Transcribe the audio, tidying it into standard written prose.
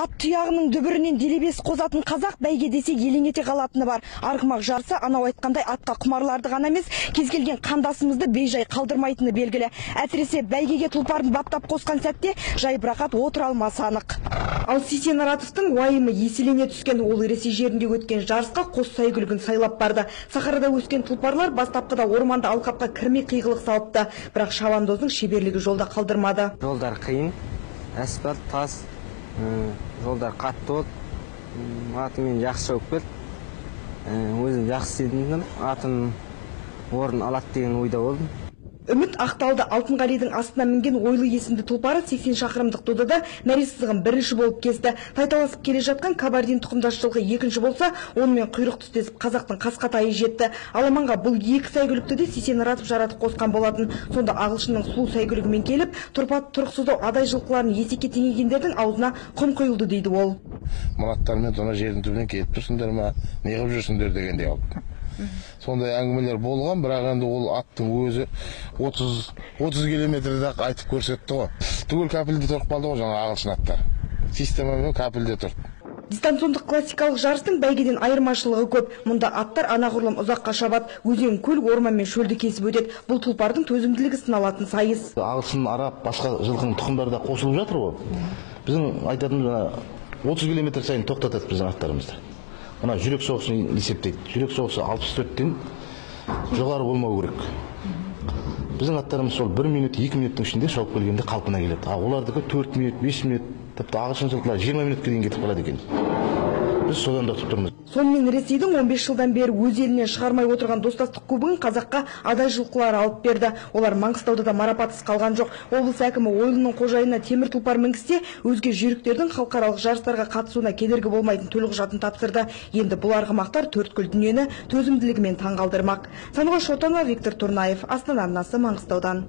Ат тұяғының дүбірінен делебес қозатын қазақ бәйге десе елең ете қалатыны бар. Арғымақ жарысы анау айтқандай атқа құмарларды ғана емес, кез келген қандасымызды бейжай қалдырмайтыны белгілі. Әсіресе бәйгеге тұлпарын баптап қосқан сәтте жайбырақат отыра алмасы анық. Ал Сейсен Аратовтың уайымы еселене түскен. Ол Ресей жерінде өткен жарысқа қос сәйгүлігін сайлап барды. Сахарада өскен тұлпарлар бастапқыда орманды алқапқа кірмей қиғылық салыпты, бірақ шабандоздың шеберлігі жолда қалдырмады. Жолдар қиын, асфальт, тас, жолдар қатты болды. Атымен жақсы шауып келді. Өзім жақсы сезіндім. Атын орын алады деген ойда болдым. Үміт ақталды. Алтынғалидың астына мінген ойлы есімді тұлпары 80 шақырымдық додада мәре сызығын бірінші болып кесті. Тайталасып келе жатқан Кабардин тұқымдас жылқы екінші болса, онымен құйрық түстесіп қазақтың қасқатайы жетті. Аламанға бұл екі сәйгүлікті де Сейсен Аратов жаратып қосқан болатын. Сонда ағылшынның сұлу сәйгүлігімен келіп, тұрпат тұрықсыздау адай жылқыларын есекке теңегендердің аузына құм құйылды дейді ол. Манаттармен тона жердің түбінен кетіп тұрсыңдар ма, не қылып жүрсіңдер дегендей алып. Сондай әңгімелер болған, бірақ енді ол аттың өзі 30 километрді айтып көрсетті ғой. Түгел капельде тұрып қалды ғой жаңа ағылшын аттар. Системамен капельде тұрды. Дистанциондық классикалық жарыстың бәйгеден айырмашылығы көп. Мұнда аттар анағұрлым ұзаққа шабады, өзен, көл, орман мен шөлді кесіп өтеді. Бұл тұлпардың төзімділігі сыналатын сайыс. Ағылшын, араб, басқа жылқының тұқымдары да қосылып жатыр ғой. Біздің айтатынымыз 30 километр сайын тоқтатады біздің аттарымызды. Мына жүрек соғысын есептейді. Жүрек соғысы 64-тен жоғары болмау керек. Біздің аттарымыз сол 1 минут, 2 минуттың ішінде шауып келгенде қалпына келеді. Олардікі 4 минут, 5 минут, тіпті ағылшын жылқылар 20 минутқа дейін кетіп қалады екен. Біз содан да күтіп тұрмыз. Сонымен Ресейдің 15 жылдан бері өз елінен шығармай отырған достастық кубогын қазаққа адай жылқылар алып берді. Олар Маңғыстауда да марапатсыз қалған жоқ. Облыс әкімі Ойлының қожайынына темір тұлпар мінгізсе, өзге жүйріктердің халықаралық жарыстарға қатысуына кедергі болмайтын төлқұжатын тапсырды. Енді бұл арғымақтар төрткүл дүниені төзімділігімен таңғалдырмақ. Сандуғаш Шотанова, Виктор Турнаев, Астана арнасы, Маңғыстаудан.